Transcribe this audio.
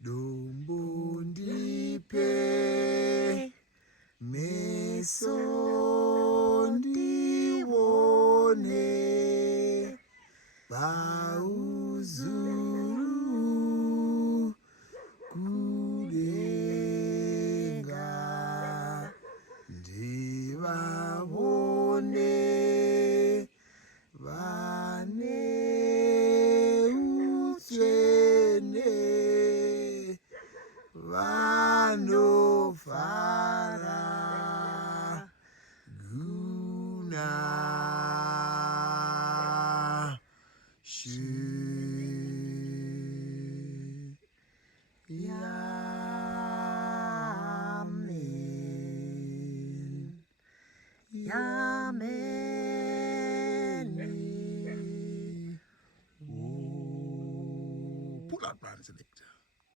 Dumbo ndipe meso ndiwone pauzuru kudenga ndivavone vane utsvene vanofara guna Amen. Amen. Pull out, man, selector.